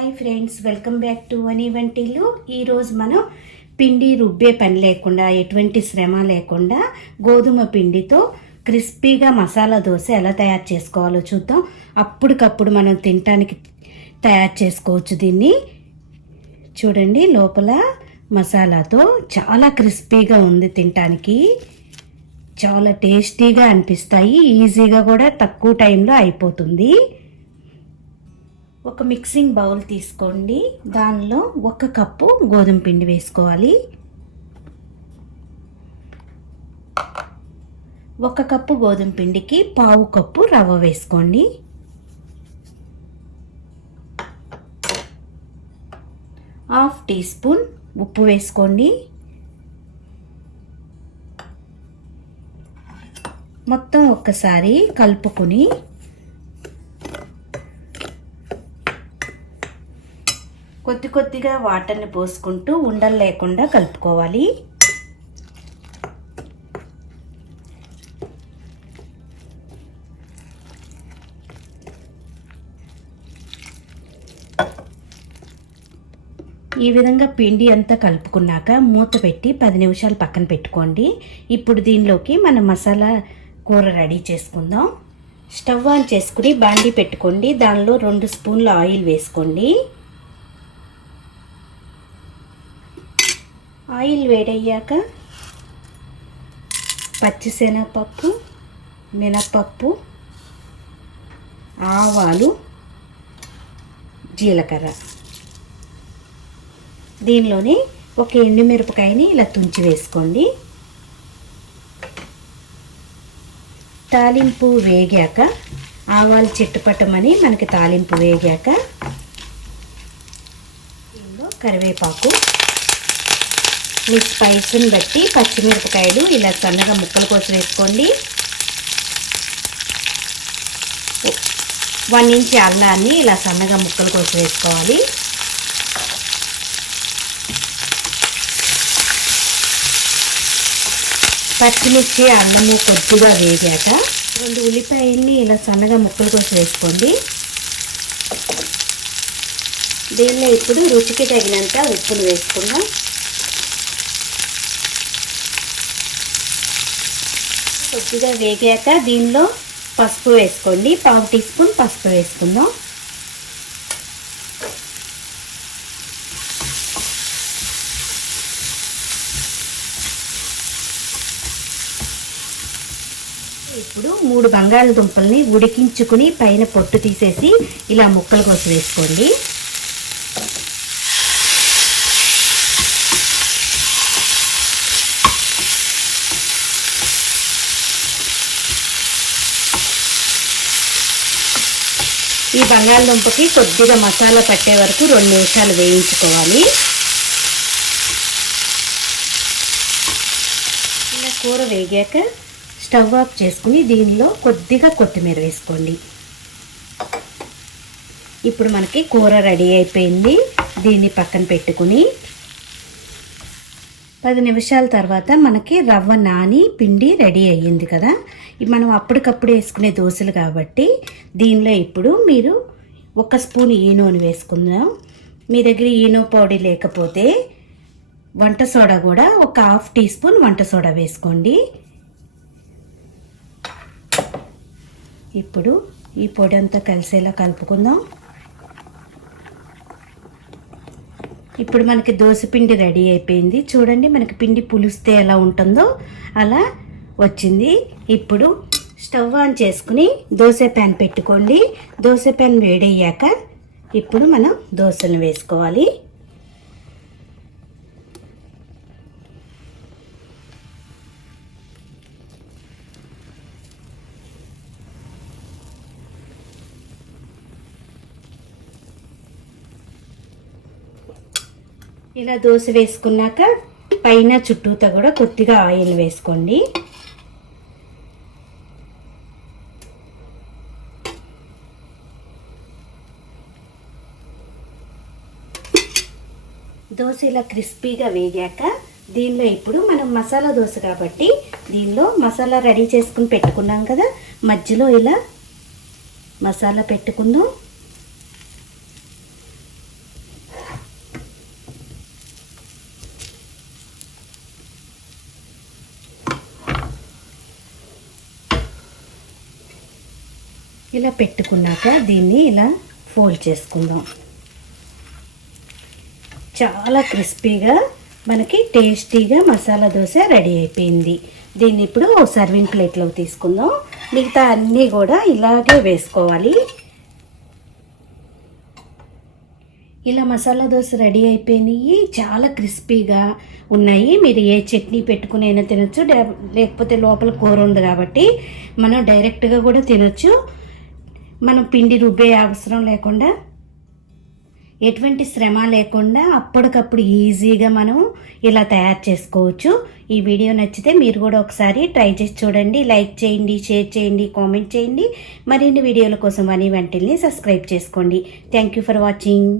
Hi friends, welcome back to Vani Vantillu. ఈరోజు మనం పిండి రుబ్బే పని లేకుండా, ఎటువంటి శ్రమ లేకుండా గోధుమ పిండితో క్రిస్పీగా మసాలా దోశ ఎలా తయారు చేసుకోవాలో చూద్దాం. అప్పటికప్పుడు మనం తినటానికి తయారు చేసుకోవచ్చు. దీన్ని చూడండి, లోపల మసాలాతో చాలా క్రిస్పీగా ఉంది. తినటానికి చాలా టేస్టీగా అనిపిస్తాయి. ఈజీగా కూడా తక్కువ టైంలో అయిపోతుంది. ఒక మిక్సింగ్ బౌల్ తీసుకోండి. దానిలో 1 కప్పు గోధుమ పిండి వేసుకోవాలి. 1 కప్పు గోధుమ పిండికి 1/2 కప్పు రవ్వ వేసుకోండి. హాఫ్ టీ స్పూన్ ఉప్పు వేసుకోండి. మొత్తం ఒక్కసారి కలుపుకొని కొద్దిగా వాటర్ని పోసుకుంటూ ఉండలు లేకుండా కలుపుకోవాలి. ఈ విధంగా పిండి అంతా కలుపుకున్నాక మూత పెట్టి 10 నిమిషాలు పక్కన పెట్టుకోండి. ఇప్పుడు దీనిలోకి మనం మసాలా కూర రెడీ చేసుకుందాం. స్టవ్ ఆన్ చేసుకుని బాండీ పెట్టుకోండి. దానిలో 2 స్పూన్ల ఆయిల్ వేసుకోండి. ఆయిల్ వేడయ్యాక పచ్చిశనగపప్పు, మినపప్పు, ఆవాలు, జీలకర్ర, దీనిలోని ఒక ఎండుమిరపకాయని ఇలా తుంచి వేసుకోండి. తాలింపు వేగాక, ఆవాలు చిట్టుపట్టమని మనకి తాలింపు వేగాక దీనిలో కరివేపాకు, మీ స్పైస్ని బట్టి పచ్చిమిరపకాయలు ఇలా సన్నగా ముక్కలు కోసి వేసుకోండి. 1 ఇంచ్ అల్లాన్ని ఇలా సన్నగా ముక్కలు కోసి వేసుకోవాలి. పచ్చిమిర్చి, అల్లము కొద్దిగా వేగాక 2 ఉల్లిపాయల్ని ఇలా సన్నగా ముక్కలు కోసి వేసుకోండి. దీనిలో ఇప్పుడు రుచికి తగినంత ఉప్పును వేసుకుందాం. కొద్దిగా వేగాక దీనిలో పసుపు వేసుకోండి. 1/2 టీ స్పూన్ పసుపు వేసుకుందాం. ఇప్పుడు 3 బంగాళదుంపల్ని ఉడికించుకుని పైన పొట్టు తీసేసి ఇలా ముక్కలు కోసి వేసుకోండి. ఈ బంగాళదుంపకి కొద్దిగా మసాలా పట్టే వరకు 2 నిమిషాలు వేయించుకోవాలి. ఇలా కూర వేగాక స్టవ్ ఆఫ్ చేసుకుని దీనిలో కొద్దిగా కొత్తిమీర వేసుకోండి. ఇప్పుడు మనకి కూర రెడీ అయిపోయింది. దీన్ని పక్కన పెట్టుకుని 10 నిమిషాల తర్వాత మనకి రవ్వ నాని పిండి రెడీ అయ్యింది కదా. మనం అప్పటికప్పుడు వేసుకునే దోశలు కాబట్టి దీనిలో ఇప్పుడు మీరు 1 స్పూన్ ఈనోని వేసుకుందాం. మీ దగ్గర ఈనో పౌడర్ లేకపోతే వంట సోడా కూడా ఒక 1/2 టీ స్పూన్ వంట సోడా వేసుకోండి. ఇప్పుడు ఈ పొడి అంతా కలిసేలా కలుపుకుందాం. ఇప్పుడు మనకి దోశ పిండి రెడీ అయిపోయింది. చూడండి, మనకి పిండి పులిస్తే ఎలా ఉంటుందో అలా వచ్చింది. ఇప్పుడు స్టవ్ ఆన్ చేసుకుని దోశ ప్యాన్ పెట్టుకోండి. దోశ ప్యాన్ వేడయ్యాక ఇప్పుడు మనం దోశను వేసుకోవాలి. ఇలా దోశ వేసుకున్నాక పైన చుట్టూతా కూడా కొద్దిగా ఆయిల్ వేసుకోండి. దోశ ఇలా క్రిస్పీగా వేగాక దీనిలో ఇప్పుడు మనం మసాలా దోశ కాబట్టి దీనిలో మసాలా రెడీ చేసుకుని పెట్టుకున్నాం కదా, మధ్యలో ఇలా మసాలా పెట్టుకుందాం. ఇలా పెట్టుకున్నాక దీన్ని ఇలా ఫోల్డ్ చేసుకుందాం. చాలా క్రిస్పీగా మనకి టేస్టీగా మసాలా దోశ రెడీ అయిపోయింది. దీన్ని ఇప్పుడు సర్వింగ్ ప్లేట్లో తీసుకుందాం. మిగతా అన్నీ కూడా ఇలాగే వేసుకోవాలి. ఇలా మసాలా దోశ రెడీ అయిపోయినాయి. చాలా క్రిస్పీగా ఉన్నాయి. మీరు ఏ చట్నీ పెట్టుకునైనా తినొచ్చు, లేకపోతే లోపల కూర ఉంది కాబట్టి మనం డైరెక్ట్గా కూడా తినొచ్చు. మనం పిండి రుబ్బే అవసరం లేకుండా, ఎటువంటి శ్రమ లేకుండా అప్పటికప్పుడు ఈజీగా మనం ఇలా తయారు చేసుకోవచ్చు. ఈ వీడియో నచ్చితే మీరు కూడా ఒకసారి ట్రై చేసి చూడండి. లైక్ చేయండి, షేర్ చేయండి, కామెంట్ చేయండి. మరిన్ని వీడియోల కోసం వాణి వంటిల్ని సబ్స్క్రైబ్ చేసుకోండి. Thank you for watching.